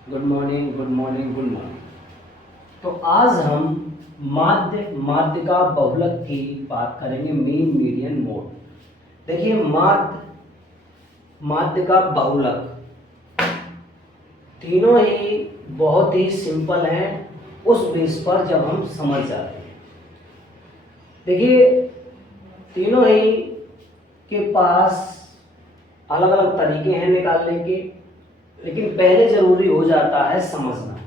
Good morning, good morning, good morning. तो आज हम माध्य का बहुलक की बात करेंगे, मीन मीडियन मोड। देखिए, माध्य का बहुलक तीनों ही बहुत ही सिंपल हैं उस बेस पर जब हम समझ जाते हैं। देखिए, तीनों ही के पास अलग अलग तरीके हैं निकालने के, लेकिन पहले जरूरी हो जाता है समझना।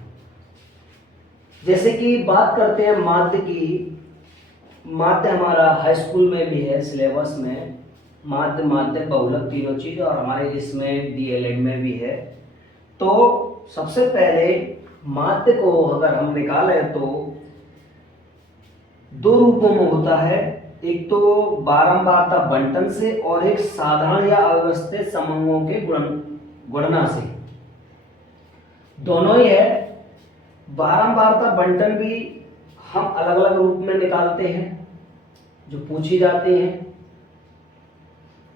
जैसे कि बात करते हैं माध्य की। माध्य हमारा हाई स्कूल में भी है सिलेबस में, माध्य बहुलक तीनों चीज, और हमारे इसमें डीएलएड में भी है। तो सबसे पहले माध्य को अगर हम निकालें तो दो रूपों में होता है, एक तो बारंबारता बंटन से और एक साधारण या अव्यवस्थित समूहों के गुणना से। दोनों ही है। बारंबारता बंटन भी हम अलग अलग रूप में निकालते हैं जो पूछी जाते हैं।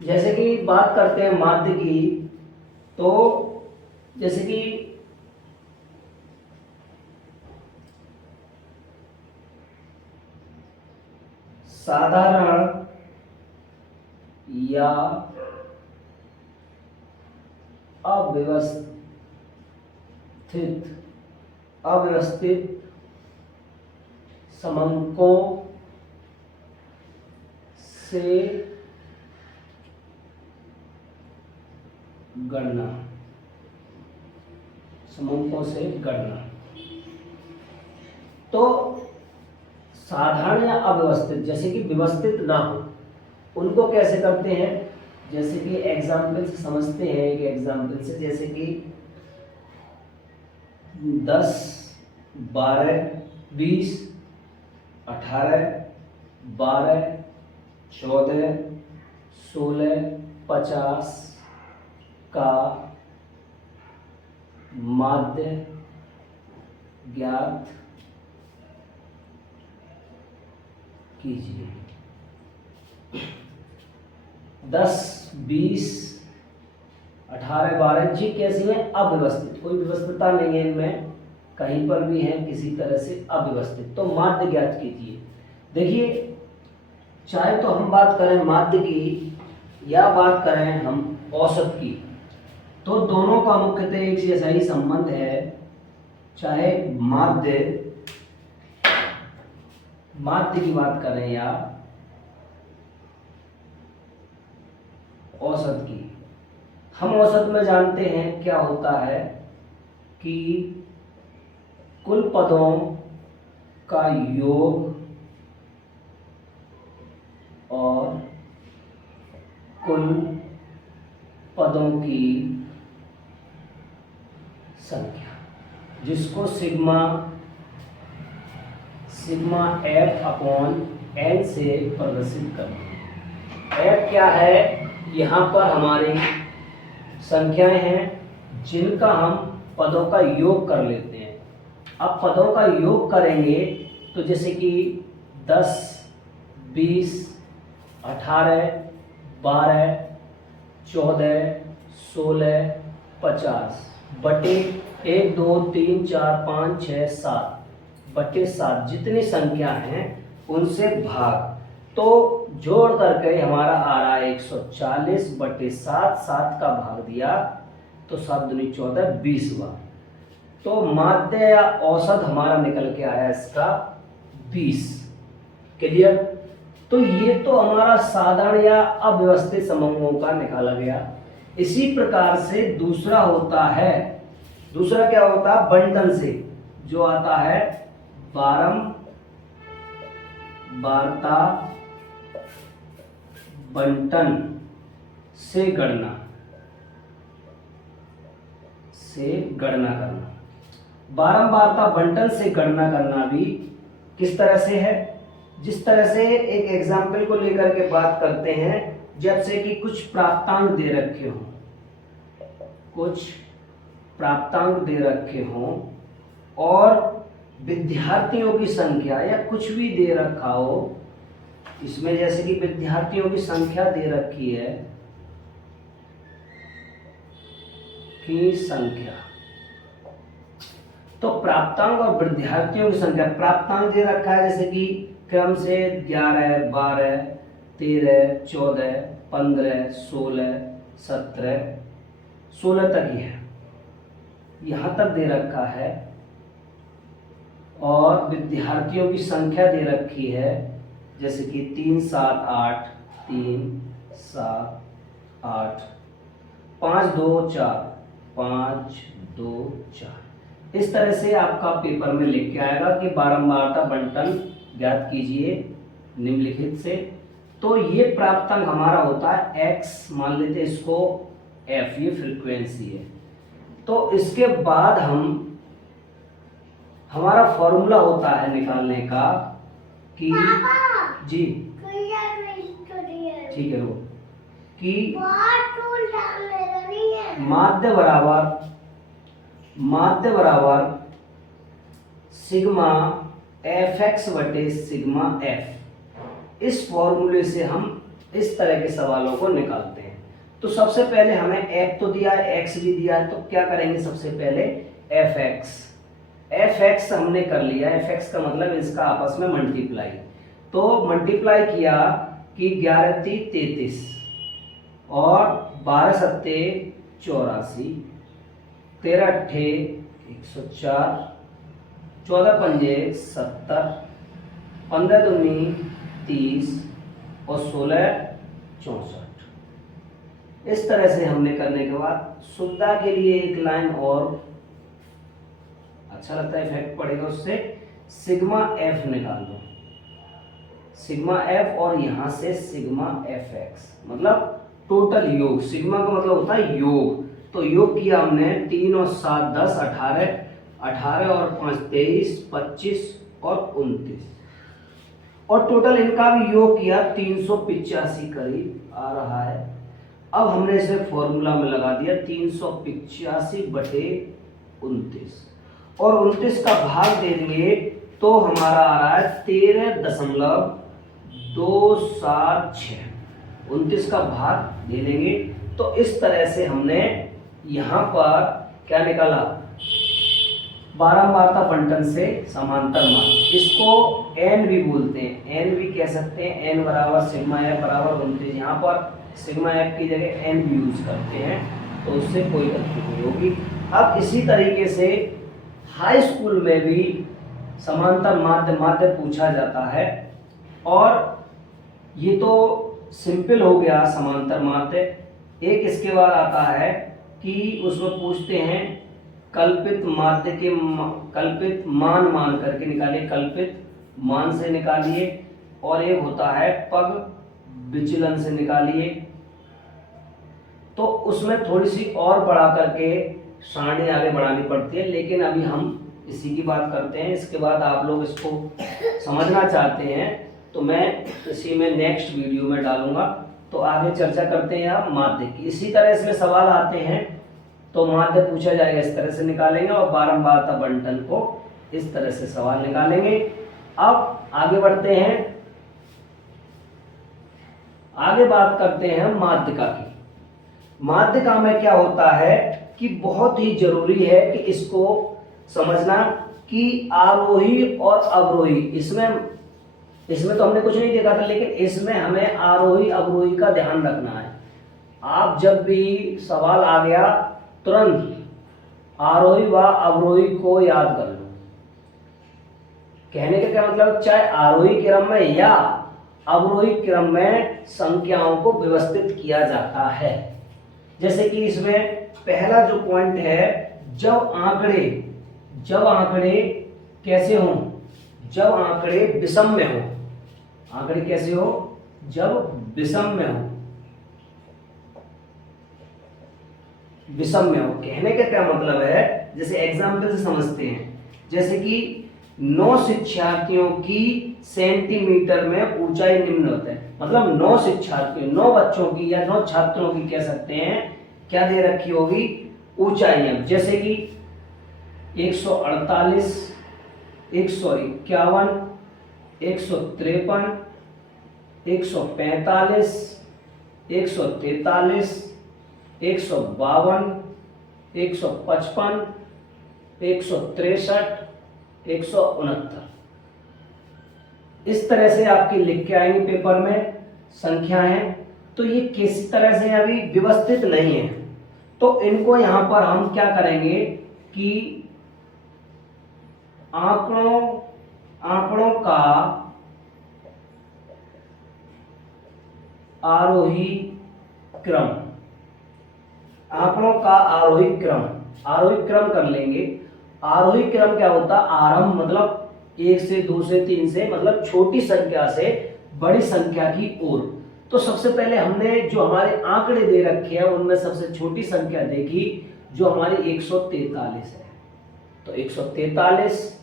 जैसे कि बात करते हैं माध्य की, तो जैसे कि साधारण या अव्यवस्थित समंकों से गणना, तो साधारण या अव्यवस्थित, जैसे कि व्यवस्थित ना हो, उनको कैसे करते हैं? जैसे कि एग्जाम्पल से समझते हैं। एक एग्जाम्पल से, जैसे कि 10, 12, 20, 18, 12, 14, 16, 50 का माध्य ज्ञात कीजिए। 10, 20, 18, 12 जी कैसी है? अव्यवस्थित, कोई व्यवस्थितता नहीं है इनमें, कहीं पर भी है किसी तरह से अव्यवस्थित। तो माध्य ज्ञात कीजिए। देखिए, चाहे तो हम बात करें माध्य की या बात करें हम औसत की, तो दोनों का मुख्यतः एक जैसा ही संबंध है। चाहे माध्य की बात करें या औसत की, हम औसत में जानते हैं क्या होता है कि कुल पदों का योग और कुल पदों की संख्या, जिसको सिग्मा एफ अपॉन एन से प्रदर्शित करते हैं। एफ क्या है? यहाँ पर हमारी संख्याएं हैं जिनका हम पदों का योग कर लेते हैं। अब पदों का योग करेंगे तो जैसे कि 10, 20, 18, 12, 14, 16, 50 बटे 1, 2, 3, 4, 5, 6, 7 बटे 7, जितनी संख्या हैं उनसे भाग, तो जोड़ करके हमारा आ रहा है 140 बटे 7, 7 का भाग दिया तो 7 दूनी 14, 20 हुआ। तो माध्य या औसत हमारा निकल के आया इसका 20। क्लियर? तो ये तो हमारा साधारण या अव्यवस्थित समूहों का निकाला गया। इसी प्रकार से दूसरा होता है, दूसरा क्या होता है? बंटन से जो आता है बारंबारता बंटन से गणना करना। बारंबारता बंटन से गणना करना भी किस तरह से है? जिस तरह से एक एग्जाम्पल को लेकर के बात करते हैं, जब से कि कुछ प्राप्तांक दे रखे हों और विद्यार्थियों की संख्या या कुछ भी दे रखा हो, इसमें जैसे कि विद्यार्थियों की संख्या दे रखी है की संख्या तो प्राप्तांक और विद्यार्थियों की संख्या, प्राप्तांक दे रखा है जैसे कि क्रम से 11, 12, 13, 14, 15, 16, 17, 16 तक ही है, यहां तक दे रखा है। और विद्यार्थियों की संख्या दे रखी है जैसे कि 3, 7, 8, 3, 7, 8, 5, 2, 4, 5, 2, 4। इस तरह से आपका पेपर में लिख के आएगा कि बारंबारता बंटन ज्ञात कीजिए निम्नलिखित से। तो ये प्राप्तांक हमारा होता है x, मान लेते हैं इसको f, ये फ्रीक्वेंसी है। तो इसके बाद हमारा फॉर्मूला होता है निकालने का कि जी ठीक है, वो कि माध्य बराबर सिग्मा एफ एक्स बटे सिग्मा एफ। इस फॉर्मूले से हम इस तरह के सवालों को निकालते हैं। तो सबसे पहले हमें एफ तो दिया है, एक्स भी दिया है, तो क्या करेंगे सबसे पहले एफ एक्स हमने कर लिया। एफ एक्स का मतलब इसका आपस में मल्टीप्लाई, तो मल्टीप्लाई किया कि 11 × 33 और 12 × 7 84, 13 × 8 104, 14 × 5 70, 15 × 2 30 और 16 64। इस तरह से हमने करने के बाद सुविधा के लिए एक लाइन और अच्छा लगता है, इफेक्ट पड़ेगा उससे, सिग्मा एफ निकाल लो, सिग्मा एफ, और यहां से सिग्मा एफ एक्स मतलब टोटल योग। सिग्मा का मतलब होता है योग, तो योग किया हमने 3 और 7 10 18, 18 और 5 23, 25 और 29, और टोटल इनका भी योग किया 385 करीब आ रहा है। अब हमने इसे फॉर्मूला में लगा दिया 385 बटे 29, और 29 का भाग दे देंगे तो हमारा आ रहा है 13.276। 29 का भाग दे लेंगे तो इस तरह से हमने यहाँ पर क्या निकाला, बारंबारता बंटन से समांतर मान। इसको एन भी बोलते हैं, एन भी कह सकते हैं, एन बराबर सिग्मा एफ बराबर 29। यहाँ पर सिग्मा एफ की जगह एन भी यूज करते हैं, तो उससे कोई गलती नहीं होगी। अब इसी तरीके से हाई स्कूल में भी समांतर माध्य पूछा जाता है, और ये तो सिंपल हो गया समांतर माध्य। एक इसके बाद आता है कि उसमें पूछते हैं कल्पित माध्य के कल्पित मान करके निकालिए, कल्पित मान से निकालिए, और एक होता है पग विचलन से निकालिए। तो उसमें थोड़ी सी और बढ़ा करके सारणी आगे बढ़ानी पड़ती है, लेकिन अभी हम इसी की बात करते हैं। इसके बाद आप लोग इसको समझना चाहते हैं तो मैं इसी में नेक्स्ट वीडियो में डालूंगा, तो आगे चर्चा करते हैं आप माध्य की। इसी तरह इसमें सवाल आते हैं तो माध्य पूछा जाएगा, इस तरह से निकालेंगे, और बारंबारता बंटन को इस तरह से सवाल निकालेंगे। अब आगे बढ़ते हैं, आगे बात करते हैं माध्यिका की। माध्यिका में क्या होता है कि बहुत ही जरूरी है कि इसको समझना कि आरोही और अवरोही, इसमें तो हमने कुछ नहीं देखा था, लेकिन इसमें हमें आरोही अवरोही का ध्यान रखना है। आप जब भी सवाल आ गया तुरंत आरोही व अवरोही को याद कर लो। कहने का क्या मतलब, चाहे आरोही क्रम में या अवरोही क्रम में संख्याओं को व्यवस्थित किया जाता है। जैसे कि इसमें पहला जो पॉइंट है, जब आंकड़े कैसे हों, जब आंकड़े विषम में हो। आंकड़े कैसे हो, जब विषम में हो, विषम में हो। कहने का क्या मतलब है, जैसे एग्जाम्पल से समझते हैं, जैसे कि 9 शिक्षार्थियों की सेंटीमीटर में ऊंचाई निम्न होता है, मतलब 9 शिक्षार्थियों, 9 बच्चों की या 9 छात्रों की कह सकते हैं, क्या दे रखी होगी ऊंचाइयां, जैसे कि 148, 151, 153, 145, 143, 152, 155, 163, 169। इस तरह से आपके लिख के आएंगे पेपर में संख्याएं। तो ये किस तरह से अभी व्यवस्थित नहीं है, तो इनको यहां पर हम क्या करेंगे कि आंकड़ों का आरोही क्रम, आंकड़ों का आरोही क्रम कर लेंगे। आरोही क्रम क्या होता है? आरंभ मतलब 1 से 2 से 3 से, मतलब छोटी संख्या से बड़ी संख्या की ओर। तो सबसे पहले हमने जो हमारे आंकड़े दे रखे हैं उनमें सबसे छोटी संख्या देखी जो हमारी 143 है। तो 143,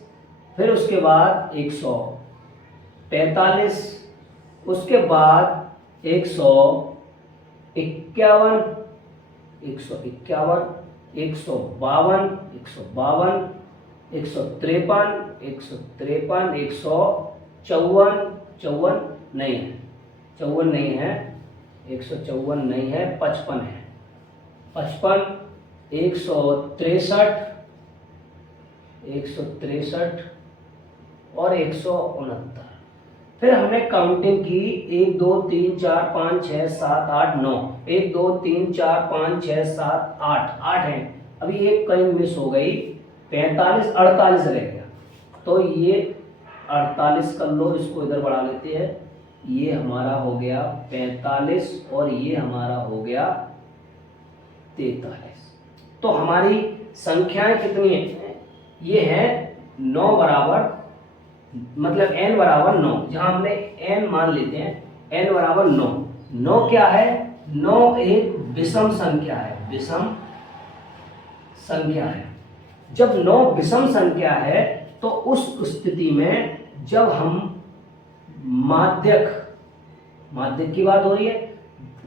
फिर उसके बाद 145, उसके बाद 151, 151, 152, 153, 154 नहीं है, 54 नहीं है, 154 नहीं है, 55 है, 55, 163, 163 और 169। फिर हमने काउंटिंग की 1 2 3 4 5 6 7 8 9, 1 2 3 4 5 6 7 8 है। अभी एक कहीं मिस हो गई, 45 48 रह गया। तो ये 48 कर लो, इसको इधर बढ़ा लेते हैं। ये हमारा हो गया 45 और ये हमारा हो गया 43। तो हमारी संख्याएं कितनी है? ये है 9 बराबर, मतलब n बराबर 9, जहां हमने n मान लेते हैं, n बराबर 9। 9 क्या है? 9 एक विषम संख्या है, विषम संख्या है। जब 9 विषम संख्या है तो उस स्थिति में जब हम माध्यक की बात हो रही है।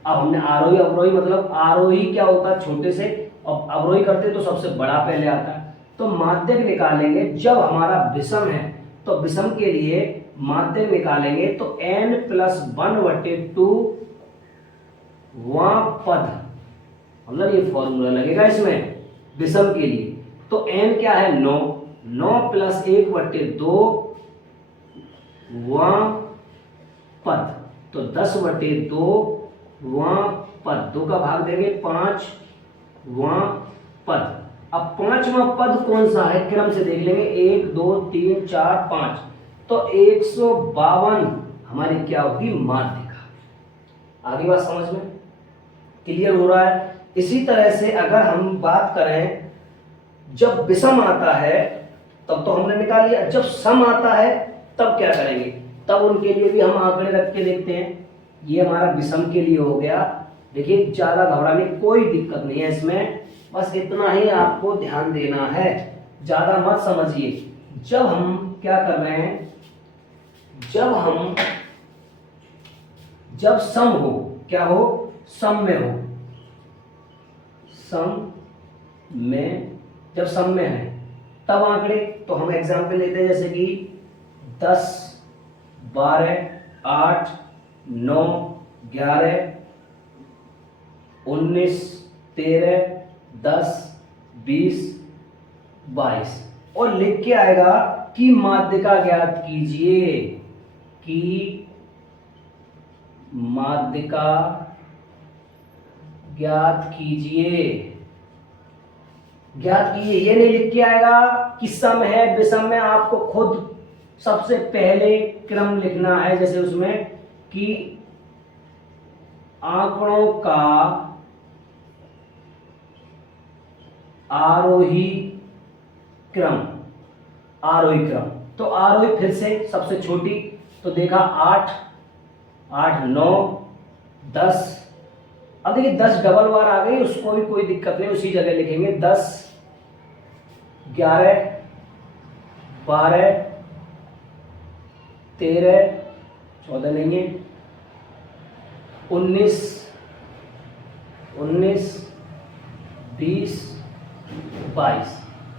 अब हमने आरोही अवरोही, मतलब आरोही क्या होता है? छोटे से, और अवरोही करते तो सबसे बड़ा पहले आता है। तो माध्यक निकालेंगे जब हमारा विषम है, तो विषम के लिए माध्यक निकालेंगे तो n+1/2 वां पद, मतलब ये फॉर्मूला लगेगा इसमें विषम के लिए। तो n क्या है? 9, 9 + 1/2 वां पद, तो 10/2 वां पद, 2 का भाग देंगे 5 वां पद। अब 5वां पद कौन सा है क्रम से देख लेंगे, 1 2 3 4 5, तो 152 हमारी क्या होगी? माध्यिका। आगे बात समझ में क्लियर हो रहा है? इसी तरह से अगर हम बात करें जब विषम आता है तब तो हमने निकाल लिया, जब सम आता है तब क्या करेंगे? तब उनके लिए भी हम आंकड़े रख के देखते हैं। ये हमारा विषम के लिए हो गया। देखिए ज्यादा घबराने की कोई दिक्कत नहीं है इसमें, बस इतना ही आपको ध्यान देना है, ज्यादा मत समझिए। जब हम क्या कर रहे हैं, जब सम हो, क्या हो? सम में हो, सम में, जब सम में है तब आंकड़े। तो हम एग्जाम्पल लेते हैं, जैसे कि 10 12 8 9 11 19 13 10 20 22, और लिख के आएगा कि माध्यिका ज्ञात कीजिए, कि माध्यिका ज्ञात कीजिए, ये नहीं लिख के आएगा कि सम है विषम में। आपको खुद सबसे पहले क्रम लिखना है, जैसे उसमें कि आंकड़ों का आरोही क्रम, तो आरोही फिर से सबसे छोटी, तो देखा 8 8 9 10। अब देखिए 10 डबल बार आ गई, उसको भी कोई दिक्कत नहीं, उसी जगह लिखेंगे 10 11 12 13 14 नहीं है 19 20 22।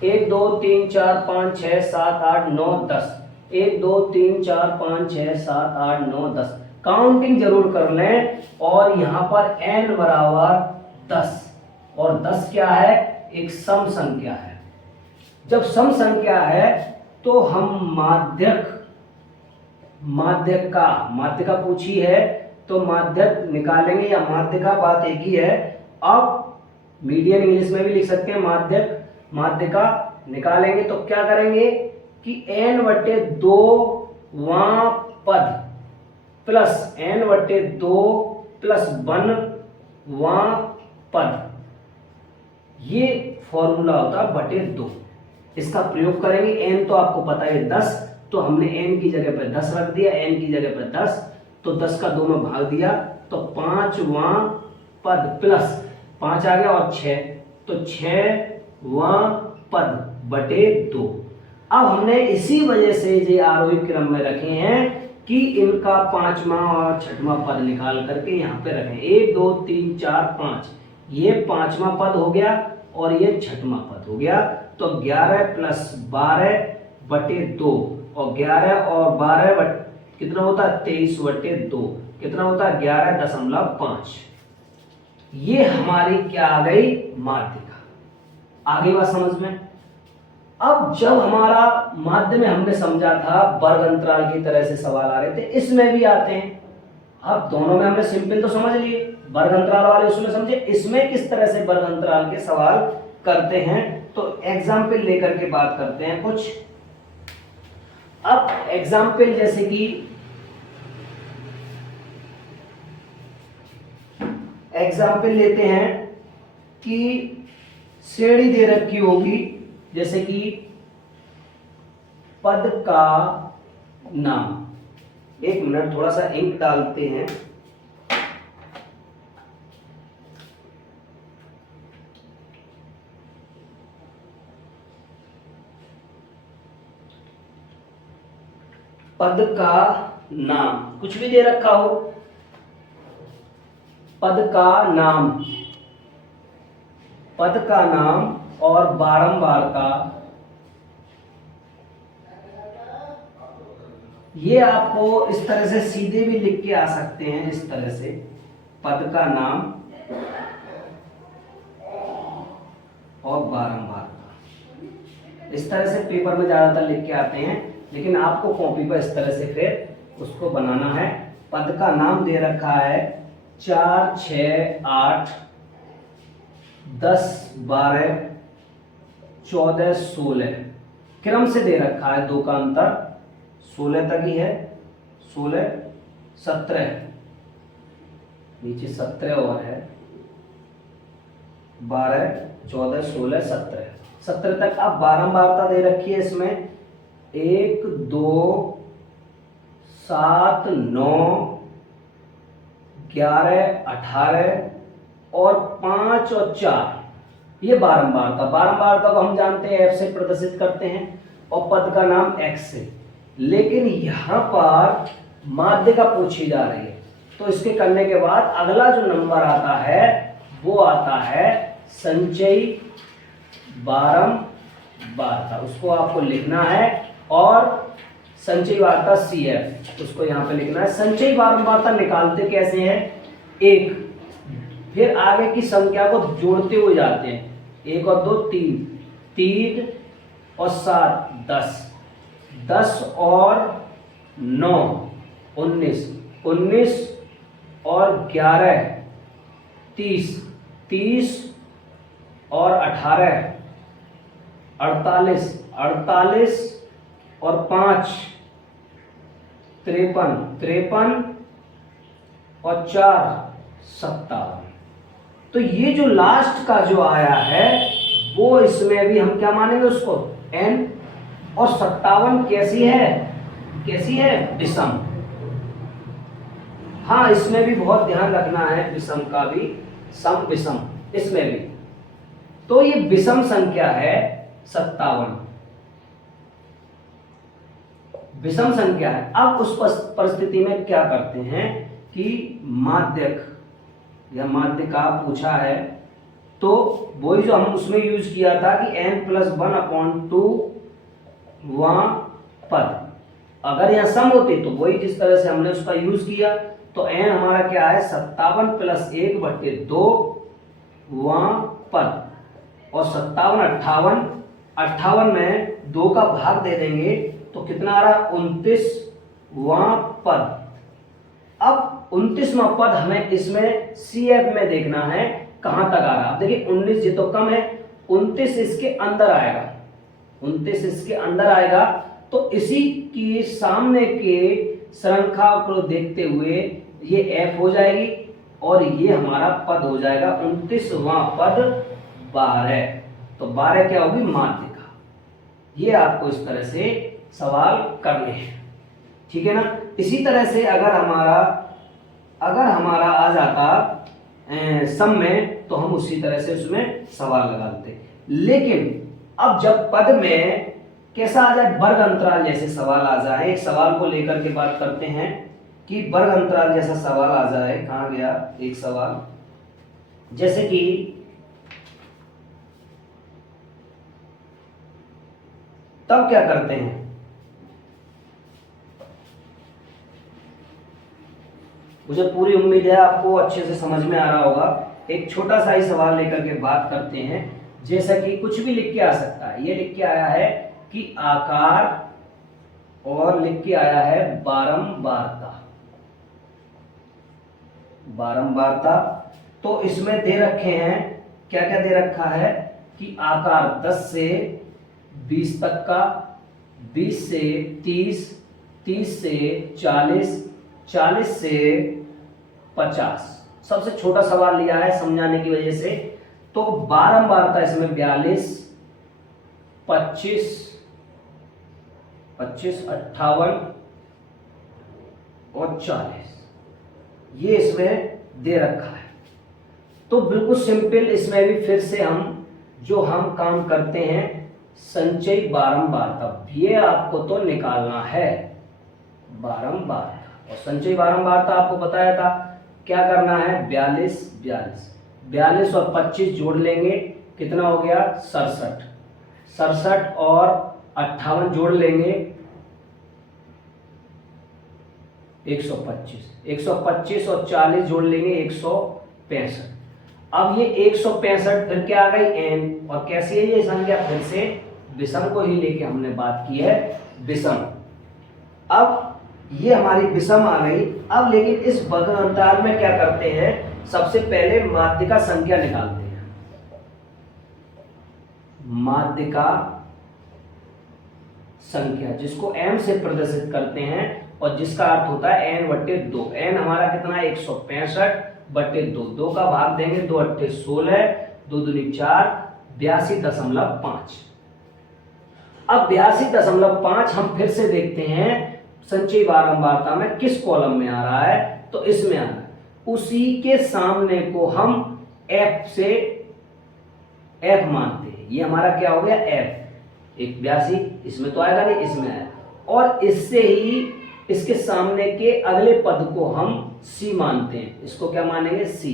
1 2 3 4 5 6 7 8 9 10, 1 2 3 4 5 6 7 8 9 10। काउंटिंग जरूर कर लें। और यहां पर n बराबर 10, और 10 क्या है? एक सम संख्या है। जब सम संख्या है तो हम माध्यक का पूछी है तो माध्यक निकालेंगे, या माध्य का बात एक ही है। अब मीडियन इंग्लिश में भी लिख सकते हैं माध्य का निकालेंगे तो क्या करेंगे कि n/2 वां पद प्लस n/2 प्लस 1 वां पद, ये फॉर्मूला होता है बटे 2। इसका प्रयोग करेंगे। n तो आपको पता है 10, तो हमने n की जगह पर 10 रख दिया, n की जगह पर 10, तो 10 का 2 में भाग दिया तो 5 वां पद प्लस 5 आ गया और 6, तो 6 वां पद बटे 2। अब हमने इसी वजह से ये आरोही क्रम में रखे हैं कि इनका 5वां और 6वां पद निकाल करके यहाँ पे रखें। 1 2 3 4 5, ये 5वां पद हो गया और ये 6वां पद हो गया। तो 11 प्लस 12 बटे 2, और 11 और 12 कितना होता है 23 बटे 2, कितना होता है 11.5। ये हमारी क्या आ गई माध्यिका। आगे बात समझ में। अब जब हमारा माध्य में हमने समझा था वर्ग अंतराल की तरह से सवाल आ रहे थे, इसमें भी आते हैं। अब दोनों में हमने सिंपल तो समझ लिए, वर्ग अंतराल वाले उसमें समझे, इसमें किस तरह से वर्ग अंतराल के सवाल करते हैं तो एग्जाम्पल लेकर के बात करते हैं कुछ। अब एग्जाम्पल जैसे कि एग्जाम्पल लेते हैं कि श्रेणी दे रखी होगी, जैसे कि पद का नाम। एक मिनट थोड़ा सा इंक डालते हैं। पद का नाम कुछ भी दे रखा हो, पद का नाम और बारंबारता, ये आपको इस तरह से सीधे भी लिख के आ सकते हैं, इस तरह से पद का नाम और बारंबारता, इस तरह से पेपर में ज्यादातर लिख के आते हैं, लेकिन आपको कॉपी पर इस तरह से फिर उसको बनाना है। पद का नाम दे रखा है 4 6 8 10 12 14 16, क्रम से दे रखा है, 2 का अंतर 16 तक ही है, 16 17, नीचे 17 और है, 12 14 16 17 तक। अब बारंबारता दे रखी है इसमें 1 2 7 9 11 18 और 5 और 4, ये बारंबारता को हम जानते हैं F से प्रदर्शित करते हैं और पद का नाम X से। लेकिन यहां पर माध्यिका पूछी जा रही है, तो इसके करने के बाद अगला जो नंबर आता है वो आता है संचयी बारंबारता, उसको आपको लिखना है, और संचयी बारंबारता CF, उसको यहाँ पे लिखना है। संचयी बारंबारता निकालते कैसे हैं, 1, फिर आगे की संख्या को जोड़ते हुए जाते हैं, 1 और 2 3, 3 और 7 10, 10 और 9 19, 19 और 11 30, 30 और 18 48, 48 और 5 53, 53 और 4 57। तो ये जो लास्ट का जो आया है वो इसमें भी हम क्या मानेंगे उसको n, और 57 कैसी है विषम। हाँ, इसमें भी बहुत ध्यान रखना है, विषम का भी, सम विषम इसमें भी। तो ये विषम संख्या है 57, विषम संख्या है। अब उस परिस्थिति में क्या करते हैं कि माध्यक या माध्यिका पूछा है, तो वही जो हम उसमें यूज किया था कि n+1/2 वां पद, अगर यहां सम होते तो वही जिस तरह से हमने उसका यूज किया, तो n हमारा क्या है 57 + 1/2 वां पद, और 57 58 58 में 2 का भाग दे देंगे तो कितना आ रहा, 29वां पद। अब 29वां पद हमें इसमें CF में देखना है कहां तक आ रहा है। अब देखिए 19 ये तो कम है, 29 इसके अंदर आएगा, 29 इसके अंदर आएगा, तो इसी की सामने के श्रृंखला को देखते हुए ये F हो जाएगी और ये हमारा पद हो जाएगा 29वां पद 12। तो 12 क्या होगी, माध्यिका। ये आपको इस तरह से सवाल करने हैं, ठीक है ना। इसी तरह से अगर हमारा आ जाता सम में तो हम उसी तरह से उसमें सवाल लगा देते। लेकिन अब जब पद में कैसा आ जाए, वर्ग अंतराल जैसे सवाल आ जाए, एक सवाल को लेकर के बात करते हैं कि वर्ग अंतराल जैसा सवाल आ जाए, कहां गया एक सवाल, जैसे कि तब क्या करते हैं, मुझे पूरी उम्मीद है आपको अच्छे से समझ में आ रहा होगा। एक छोटा सा ही सवाल लेकर के बात करते हैं, जैसा कि कुछ भी लिख के आ सकता है। ये लिख के आया है कि आकार और लिख के आया है बारंबारता, बारंबारता। तो इसमें दे रखे हैं, क्या क्या दे रखा है कि आकार 10 से 20 तक का, 20 से 30, 30 से 40, 40 से 50। सबसे छोटा सवाल लिया है समझाने की वजह से। तो बारंबारता इसमें 42, 25, 58 और 40, ये इसमें दे रखा है। तो बिल्कुल सिंपल, इसमें भी फिर से हम काम करते हैं, संचयी बारंबारता, ये आपको तो निकालना है बारंबारता। और संचयी बारंबारता आपको बताया था क्या करना है, 42 और 25 जोड़ लेंगे, कितना हो गया 67, 67 और 58 जोड़ लेंगे 125, 125 और 40 जोड़ लेंगे 165। अब ये 165 फिर क्या आ गई n, और कैसी है ये संख्या, फिर से विषम को ही लेके हमने बात की है, विषम। अब ये हमारी विषम आ गई। अब लेकिन इस वर्ग अंतराल में क्या करते हैं, सबसे पहले माध्यिका संख्या निकालते हैं, माध्यिका संख्या जिसको m से प्रदर्शित करते हैं और जिसका अर्थ होता है n/2। n हमारा कितना है 165/2, 2 का भाग देंगे 2 × 8 16, 2 दूनी 4, 82.5। अब 82.5 हम फिर से देखते हैं संचयी बारंबारता में किस कॉलम में आ रहा है, तो इसमें आ रहा है। उसी के सामने को हम f से f मानते हैं, ये हमारा क्या हो गया f, 82, इसमें तो आएगा नहीं, इसमें आया। और इससे ही इसके सामने के अगले पद को हम c मानते हैं, इसको क्या मानेंगे c,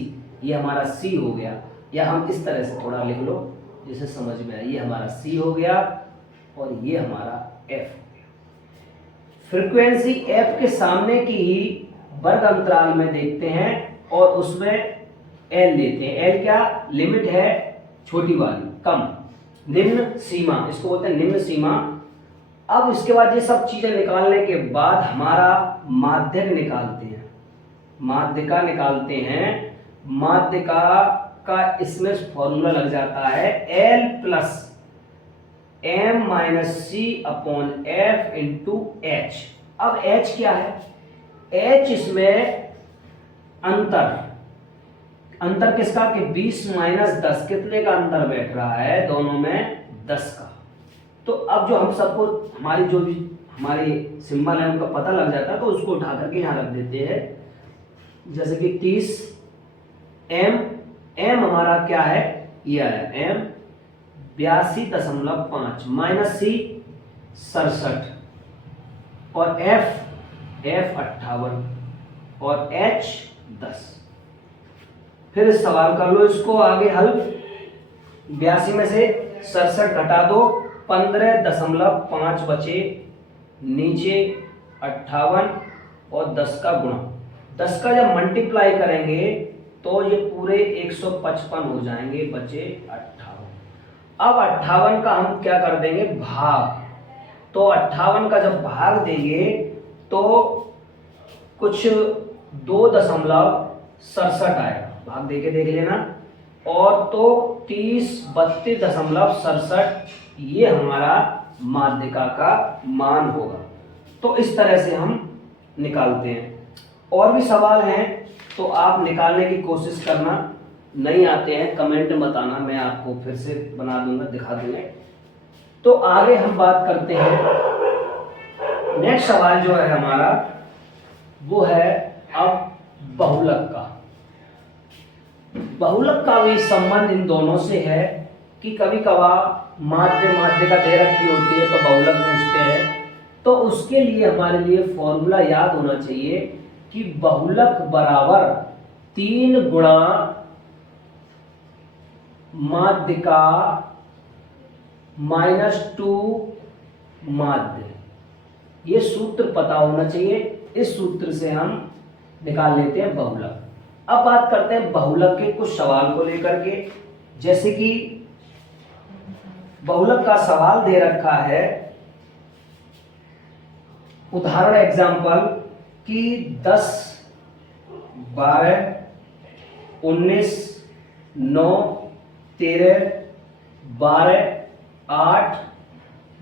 ये हमारा c हो गया। या हम इस तरह से थोड़ा लिख लो जिसे समझ में आए, ये हमारा c हो गया और ये हमारा f हो गया। फ्रीक्वेंसी f के सामने की ही वर्ग अंतराल में देखते हैं और उसमें l लेते हैं। l क्या लिमिट है, छोटी वाली, कम, निम्न सीमा, इसको बोलते हैं निम्न सीमा। अब इसके बाद ये सब चीजें निकालने के बाद हमारा माध्यक निकालते हैं, माध्यिका निकालते हैं। माध्यिका का इसमें फॉर्मूला लग जाता है L + m - c/f × h। अब h क्या है, h इसमें अंतर किसका कि 20 - 10, कितने का अंतर बैठ रहा है दोनों में, 10 का। तो अब जो हम सबको हमारी जो भी हमारे सिंबल है उनका पता लग जाता है, तो उसको उठा करके यहाँ रख देते हैं। जैसे कि 30 m हमारा क्या है, ये आया m 82.5 - c 67 और f 58 और h 10। फिर इस सवाल कर लो, इसको आगे हल। 82 में से 67 घटा दो, 15.5 बचे, नीचे 58 और 10 का गुणा। 10 का जब मल्टीप्लाई करेंगे तो ये पूरे 155 हो जाएंगे, बचे 58। अब 58 का हम क्या कर देंगे, भाग। तो 58 का जब भाग देंगे तो कुछ 2.67 आएगा, भाग देके देख लेना। और तो 3032.67 ये हमारा माध्यिका का मान होगा। तो इस तरह से हम निकालते हैं। और भी सवाल हैं तो आप निकालने की कोशिश करना, नहीं आते हैं कमेंट में बताना, मैं आपको फिर से बना दूंगा, दिखा दूंगा। तो आगे हम बात करते हैं। नेक्स्ट सवाल जो है हमारा वो है अब बहुलक का। बहुलक का भी संबंध इन दोनों से है कि कभी कभार माध्यिका दे रखी होती है तो बहुलक पूछते हैं। तो उसके लिए हमारे लिए फॉर्मूला याद होना चाहिए कि बहुलक बराबर 3 गुणा माध्यिका -2 माध्य। ये सूत्र पता होना चाहिए, इस सूत्र से हम निकाल लेते हैं बहुलक। अब बात करते हैं बहुलक के कुछ सवाल को लेकर के। जैसे कि बहुलक का सवाल दे रखा है, उदाहरण एग्जांपल कि 10, 12, 19, 9, 13, 12, 8,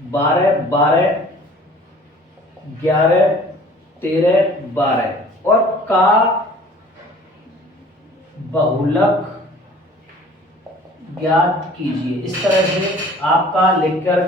12, 12, 11, 13, 12 और का बहुलक ज्ञात कीजिए। इस तरह से आपका लिखकर